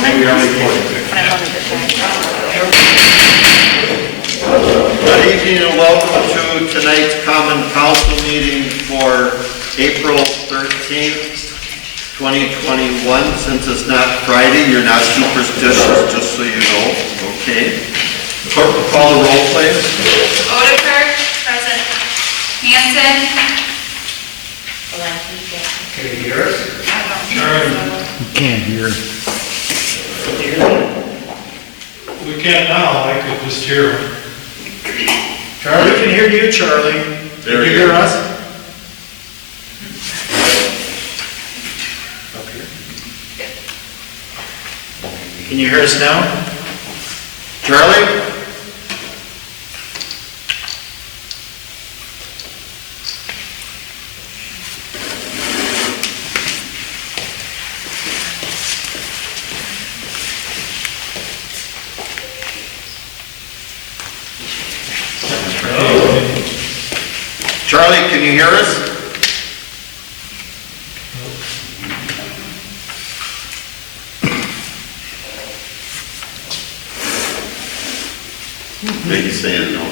We are recording. Good evening and welcome to tonight's Common Council meeting for April 13th, 2021. Since it's not Friday, you're not superstitious, just so you know. Okay. Clerk will call the roll, please. Odeker. Present. Hanson. Can you hear us? Can't hear. We can't now, I could just hear him. Charlie, can hear you, Charlie. There Can you you hear go. us? Up here. Can you hear us now? Charlie? Charlie, can you hear us? Maybe saying no.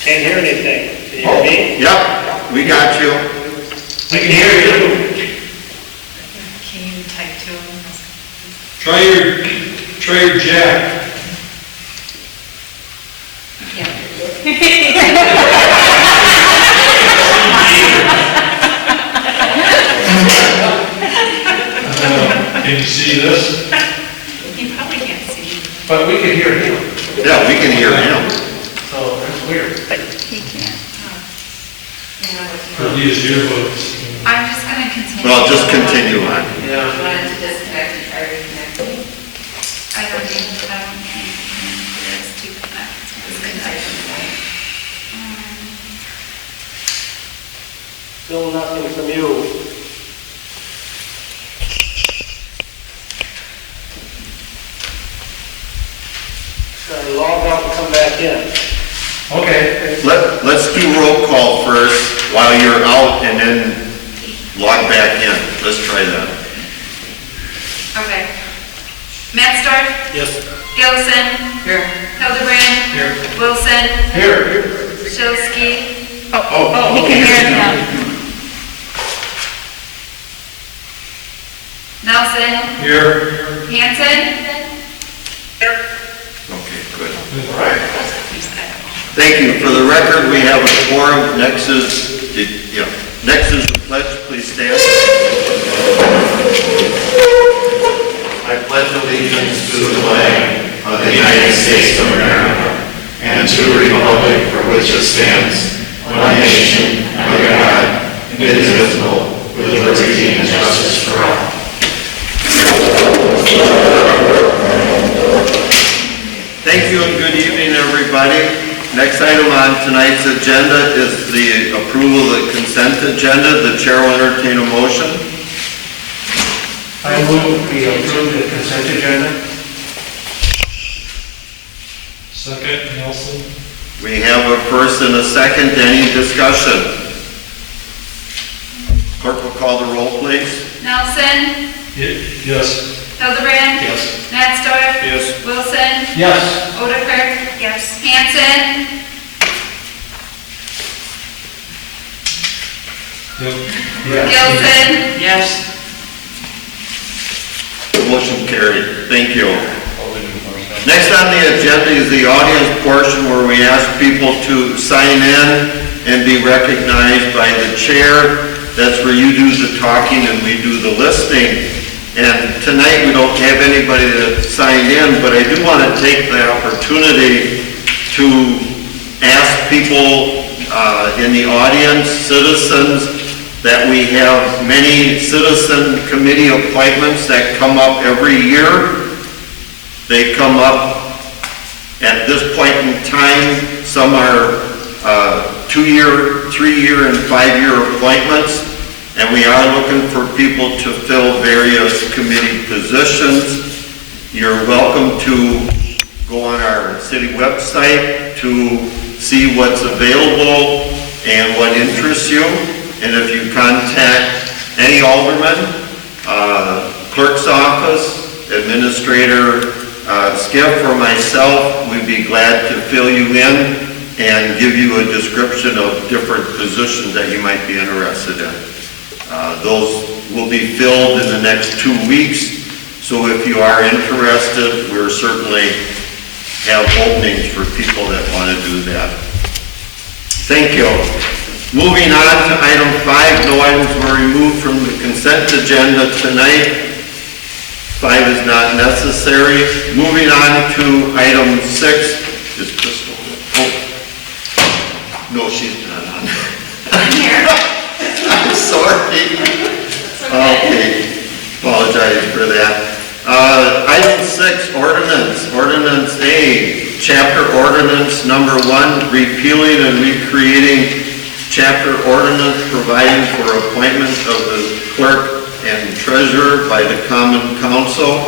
Can't hear anything. Can you hear me? Yep, we got you. I can hear you. Can you type to him? Try your jack. Can you see this? He probably can't see. But we can hear you. Yeah, we can hear him. So that's weird. But he can't. For these earbuds? I'm just gonna continue. Well, just continue on. Yeah. Wanted to disconnect and try to reconnect. I don't think there's two connects. Still nothing from you. Gotta log out and come back in. Okay. Let's do roll call first while you're out and then log back in. Let's try that. Okay. Matsdorf. Yes. Gilson. Here. Hildebrand. Here. Wilson. Here. Shilsky. Oh, He can hear him. Nelson. Here. Hanson. Okay, good. All right. Thank you. For the record, we have a quorum. Next is the pledge. Please stand. I pledge allegiance to the flag of the United States of America and to the republic for which it stands, one nation, under God, indivisible, with liberty and justice for all. Thank you and good evening, everybody. Next item on tonight's agenda is the approval of the consent agenda. The chair will entertain a motion. I move we approve the consent agenda. Second, Nelson. We have a first and a second. Any discussion? Clerk will call the roll, please. Nelson. Yes. Hildebrand. Yes. Matsdorf. Yes. Wilson. Yes. Odeker. Yes. Hanson. Yep. Gilson. Yes. Motion carried. Thank you. Next on the agenda is the audience portion where we ask people to sign in and be recognized by the chair. That's where you do the talking and we do the listening. And tonight we don't have anybody to sign in, but I do want to take the opportunity to ask people in the audience, citizens, that we have many citizen committee appointments that come up every year. They come up at this point in time. Some are 2-year, 3-year, and 5-year appointments. And we are looking for people to fill various committee positions. You're welcome to go on our city website to see what's available and what interests you. And if you contact any alderman, clerk's office, administrator Skip, or myself, we'd be glad to fill you in and give you a description of different positions that you might be interested in. Those will be filled in the next 2 weeks. So if you are interested, we're certainly have openings for people that want to do that. Thank you. Moving on to item 5, no items were removed from the consent agenda tonight. 5 is not necessary. Moving on to item 6. Is Crystal? Oh. No, she's not on. I'm here. I'm sorry. Okay. Apologize for that. Item 6, ordinance A, chapter ordinance number 1, repealing and recreating chapter ordinance providing for appointment of the clerk and treasurer by the common council.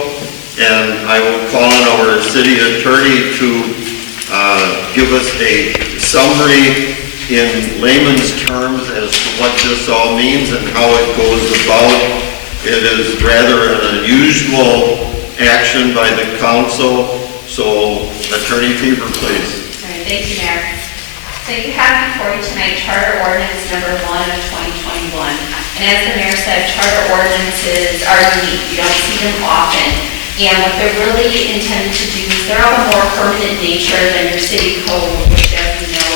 And I will call on our city attorney to give us a summary in layman's terms as to what this all means and how it goes about. It is rather an unusual action by the council, so Attorney Fever, please. All right, thank you, Mayor. So you have before you tonight Charter Ordinance number 1 of 2021. And as the Mayor said, charter ordinances are unique. You don't see them often. And what they're really intended to do is they're of a more permanent nature than your city code, which, as you know,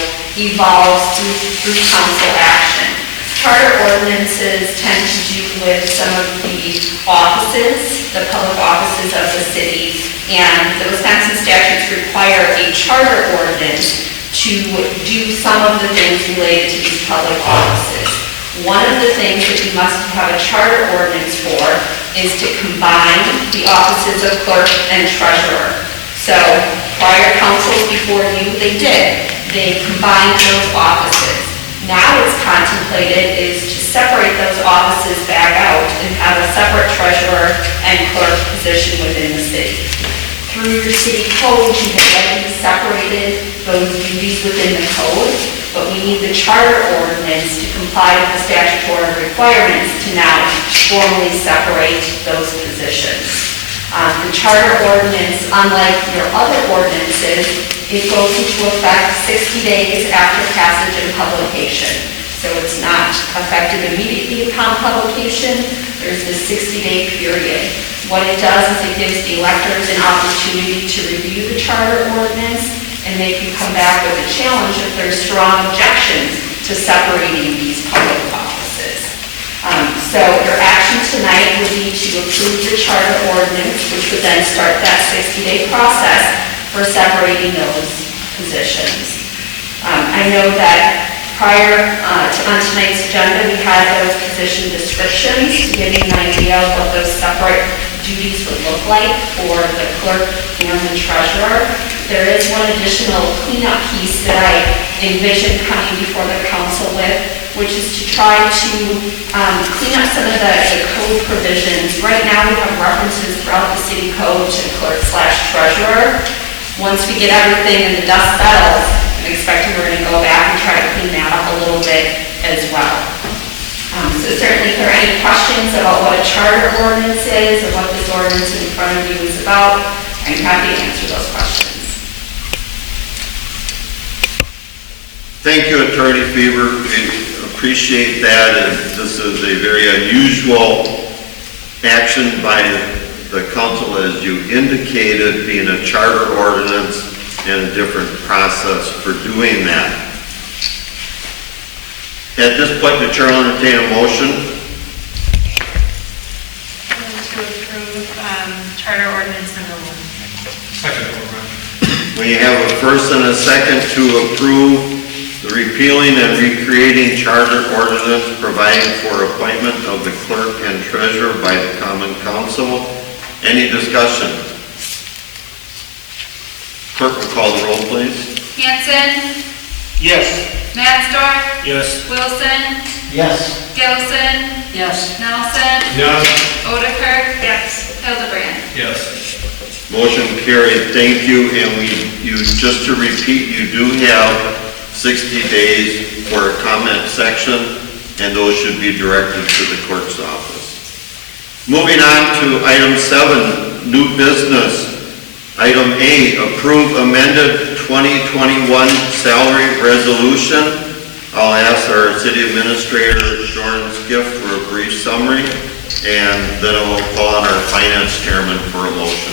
evolves through council action. Charter ordinances tend to do with some of the offices, the public offices of the city, and the Wisconsin statutes require a charter ordinance to do some of the things related to these public offices. One of the things that you must have a charter ordinance for is to combine the offices of clerk and treasurer. So prior councils before you, they did. They combined those offices. Now what's contemplated is to separate those offices back out and have a separate treasurer and clerk position within the city. Through your city code, you have already separated those duties within the code, but we need the charter ordinance to comply with the statutory requirements to now formally separate those positions. The charter ordinance, unlike your other ordinances, it goes into effect 60 days after passage and publication. So it's not effective immediately upon publication. There's this 60-day period. What it does is it gives the electors an opportunity to review the charter ordinance, and they can come back with a challenge if there's strong objections to separating these public offices. So your action tonight would be to approve the charter ordinance, which would then start that 60-day process for separating those positions. I know that prior on tonight's agenda, we had those position descriptions, giving an idea of what those separate duties would look like for the clerk and the treasurer. There is one additional cleanup piece that I envision coming before the council with, which is to try to clean up some of the code provisions. Right now, we have references throughout the city code to clerk/treasurer. Once we get everything and the dust settles, I'm expecting we're going to go back and try to clean that up a little bit as well. So certainly if there are any questions about what a charter ordinance is or what this ordinance in front of you is about, I'm happy to answer those questions. Thank you, Attorney Fever. We appreciate that, and this is a very unusual action by the council, as you indicated, being a charter ordinance and a different process for doing that. At this point, the chair will entertain a motion. To approve charter ordinance number 1. Second override. We have a first and a second to approve the repealing and recreating charter ordinance providing for appointment of the clerk and treasurer by the common council. Any discussion? Clerk will call the roll, please. Hanson, Yes. Matsdorf, Yes. Wilson, Yes. Gilson, Yes. Nelson, Yes. Odekirk, yes, Hildebrand. Yes. Motion carried. Thank you. And just to repeat, you do have 60 days for a comment section, and those should be directed to the clerk's office. Moving on to item 7, new business. Item A, approve amended 2021 salary resolution. I'll ask our city administrator, Jordan Skiff, for a brief summary, and then I will call on our finance chairman for a motion.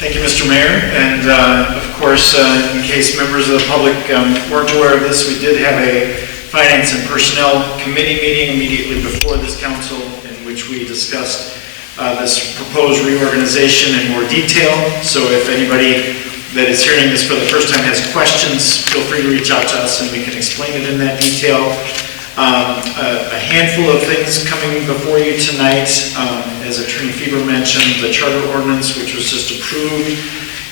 Thank you, Mr. Mayor. And of course, in case members of the public weren't aware of this, we did have a Finance and Personnel Committee meeting immediately before this council in which we discussed this proposed reorganization in more detail. So if anybody that is hearing this for the first time has questions, feel free to reach out to us and we can explain it in that detail. A handful of things coming before you tonight. As Attorney Feber mentioned, the charter ordinance, which was just approved,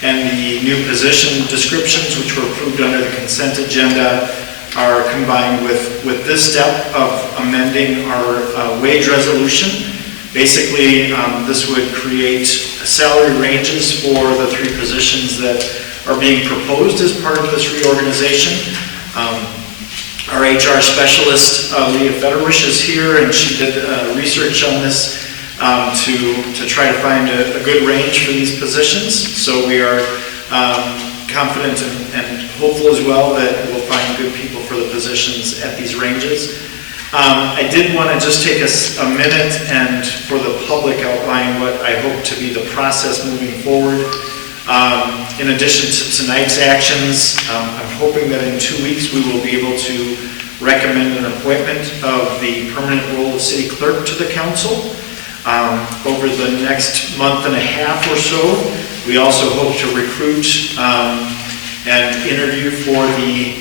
and the new position descriptions, which were approved under the consent agenda, are combined with this step of amending our wage resolution. Basically, this would create salary ranges for the 3 positions that are being proposed as part of this reorganization. Our HR specialist, Leah Federish, is here, and she did research on this to try to find a good range for these positions. So we are confident and hopeful as well that we'll find good people for the positions at these ranges. I did want to just take a minute and for the public outline what I hope to be the process moving forward. In addition to tonight's actions, I'm hoping that in 2 weeks we will be able to recommend an appointment of the permanent role of city clerk to the council. Over the next month and a half or so, we also hope to recruit and interview for the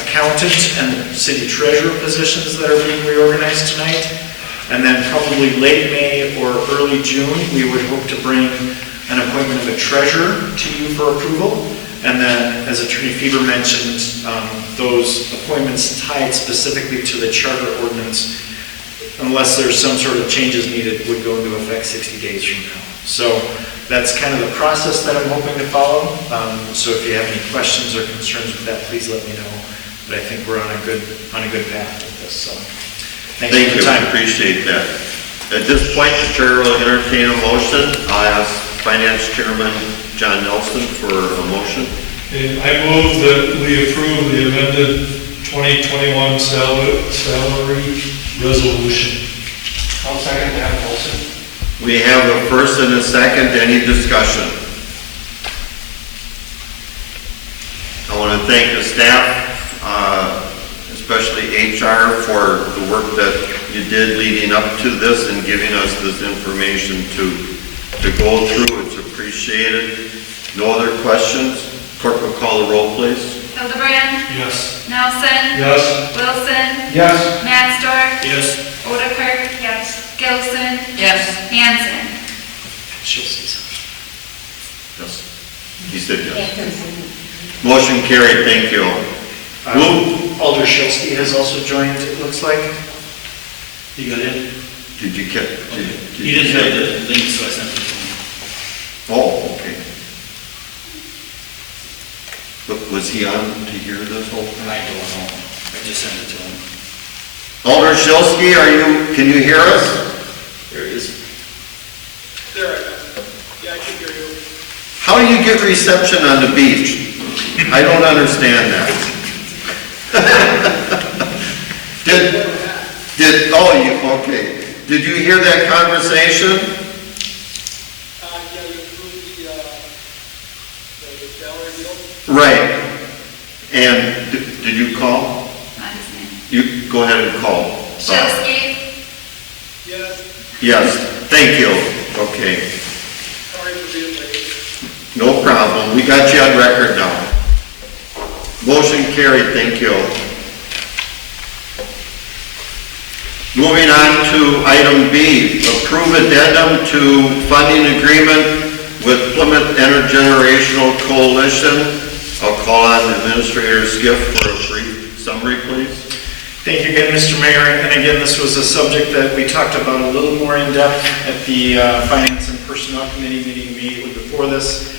accountant and city treasurer positions that are being reorganized tonight. And then probably late May or early June, we would hope to bring an appointment of a treasurer to you for approval. And then, as Attorney Feber mentioned, those appointments tied specifically to the charter ordinance, unless there's some sort of changes needed, would go into effect 60 days from now. So that's kind of the process that I'm hoping to follow. So if you have any questions or concerns with that, please let me know. But I think we're on a good path with this. So thank you for your time. Appreciate that. At this point, the chair will entertain a motion. I'll ask Finance Chairman John Nelson for a motion. And I move that we approve the amended 2021 salary resolution. I'll second that motion. We have a first and a second. Any discussion? I want to thank the staff, especially HR, for the work that you did leading up to this and giving us this information to go through. It's appreciated. No other questions? Clerk will call the roll, please. Hildebrand. Yes. Nelson. Yes. Wilson. Yes. Matsdorf. Yes. Odekirk. Yes. Gilson. Yes. Hanson. Yes. He said yes. Motion carried. Thank you. Alder Shilsky has also joined, it looks like. You got in? Did you get? He didn't have the link, so I sent it to him. Oh, okay. But was he on to hear this whole thing? I don't know. I just sent it to him. Alder Shilsky, can you hear us? There it is. There I am. Yeah, I can hear you. How do you get reception on the beach? I don't understand that. Okay. Did you hear that conversation? Yeah, you approved the salary deal? Right. And did you call? Not his name. You go ahead and call. Shilsky. Yes. Yes, thank you. Okay. Sorry for being late. No problem. We got you on record now. Motion carried. Thank you. Moving on to item B, approve addendum to funding agreement with Plymouth Intergenerational Coalition. I'll call on Administrator Skiff for a brief summary, please. Thank you again, Mr. Mayor. And again, this was a subject that we talked about a little more in depth at the Finance and Personnel Committee meeting immediately before this.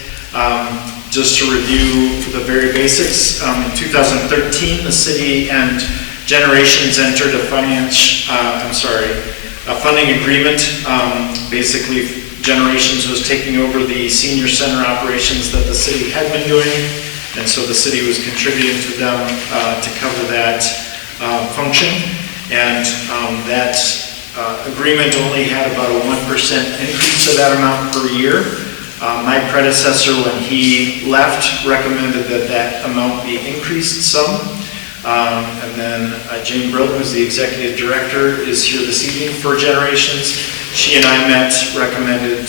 Just to review the very basics, in 2013, the city and Generations entered a funding agreement. Basically, Generations was taking over the senior center operations that the city had been doing, and so the city was contributing to them to cover that function. And that agreement only had about a 1% increase to that amount per year. My predecessor, when he left, recommended that that amount be increased some. And then Jane Brill, who's the executive director, is here this evening for Generations. She and I met, recommended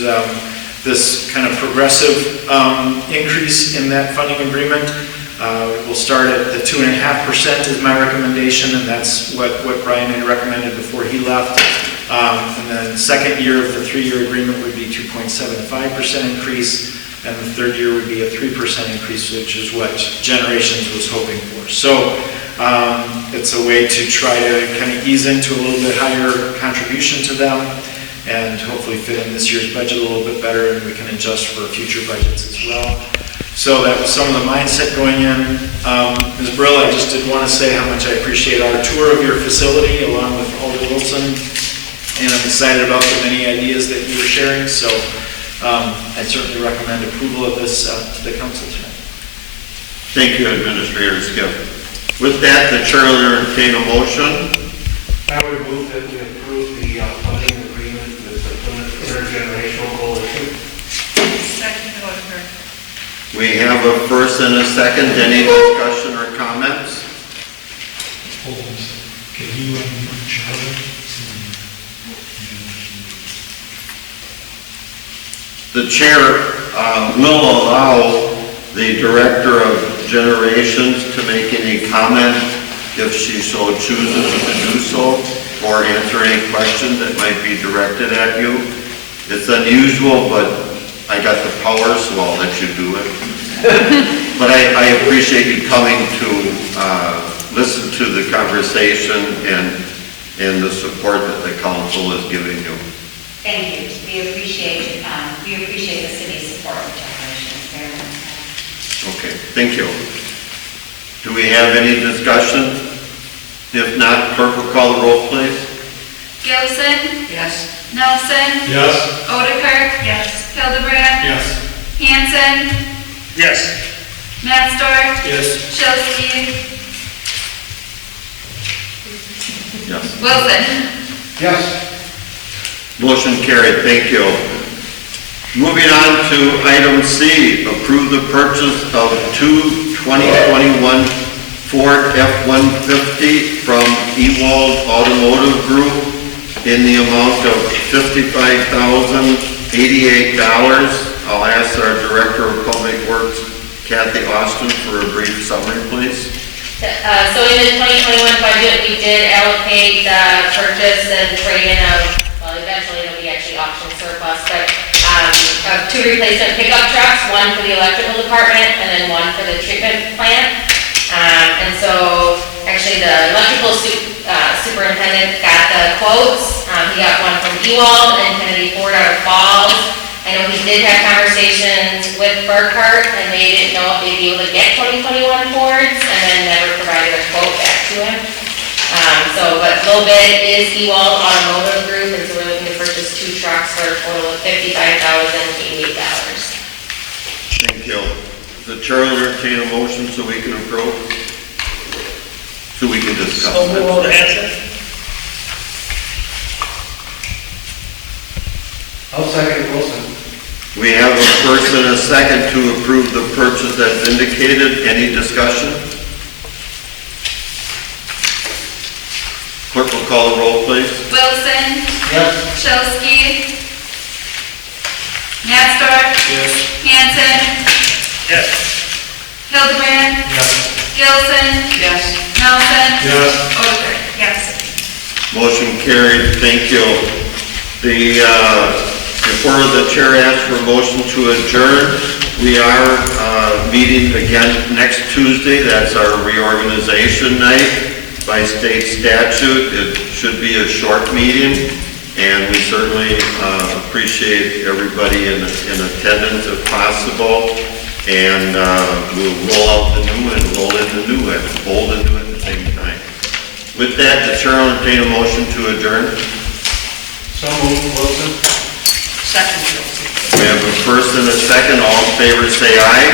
this kind of progressive increase in that funding agreement. We'll start at the 2.5% is my recommendation, and that's what Brian had recommended before he left. And then the second year of the 3-year agreement would be 2.75% increase, and the third year would be a 3% increase, which is what Generations was hoping for. So it's a way to try to kind of ease into a little bit higher contribution to them, and hopefully fit in this year's budget a little bit better, and we can adjust for future budgets as well. So that was some of the mindset going in. Ms. Brill, I just did want to say how much I appreciate our tour of your facility along with Alder Wilson, and I'm excited about the many ideas that you were sharing, so I certainly recommend approval of this to the council tonight. Thank you, Administrator Skiff. With that, the chair will entertain a motion. I would move that we approve the funding agreement with the Intergenerational Coalition. Second, Odeker. We have a first and a second. Any discussion or comments? Hold on a second. Can you unmute Charlie? The chair will allow the Director of Generations to make any comment if she so chooses to do so, or answer any questions that might be directed at you. It's unusual, but I got the power, so I'll let you do it. But I appreciate you coming to listen to the conversation and the support that the council is giving you. Thank you. We appreciate the city's support of Generations very much. Okay, thank you. Do we have any discussion? If not, clerk will call the roll, please. Gilson, Yes. Nelson, Yes. Odeker, yes. Hildebrand, Yes. Hanson, Yes. Matsdorf, Yes. Shilsky, Yes. Wilson. Yes. Motion carried, thank you. Moving on to item C, approve the purchase of two 2021 Ford F-150 from Ewald Automotive Group in the amount of $55,088. I'll ask our Director of Public Works, Kathy Austin, for a brief summary, please. So in the 2021 budget, we did allocate the purchase and trade-in of, well, eventually it'll be actually auction surplus, but of 2 replacement pickup trucks, one for the electrical department and then one for the treatment plant. And so actually the electrical superintendent got the quotes. He got one from Ewald and Kennedy Ford out of Falls. I know he did have conversations with Burkhart, and they didn't know if they'd be able to get 2021 Fords, and then never provided a quote back to him. But low bid is Ewald Automotive Group, and so we're looking to purchase 2 trucks for a total of $55,088. Thank you. The chair will entertain a motion so we can approve, so we can discuss So move it. on to Hanson. I'll second Wilson. We have a first and a second to approve the purchase as indicated. Any discussion? Clerk will call the roll, please. Wilson, Yes. Shilsky, Matsdorf, Yes. Hanson, Yes. Hildebrand, Yes. Gilson, Yes. Nelson, Yes. Odeker, yes. Motion carried. Thank you. Before the chair asks for a motion to adjourn, we are meeting again next Tuesday. That's our reorganization night by state statute. It should be a short meeting, and we certainly appreciate everybody in attendance if possible. And we'll roll out the new and roll in the new and old and new at the same time. With that, the chair will entertain a motion to adjourn. So moved, Wilson. Second, Wilson. We have a first and a second. All in favor, say aye.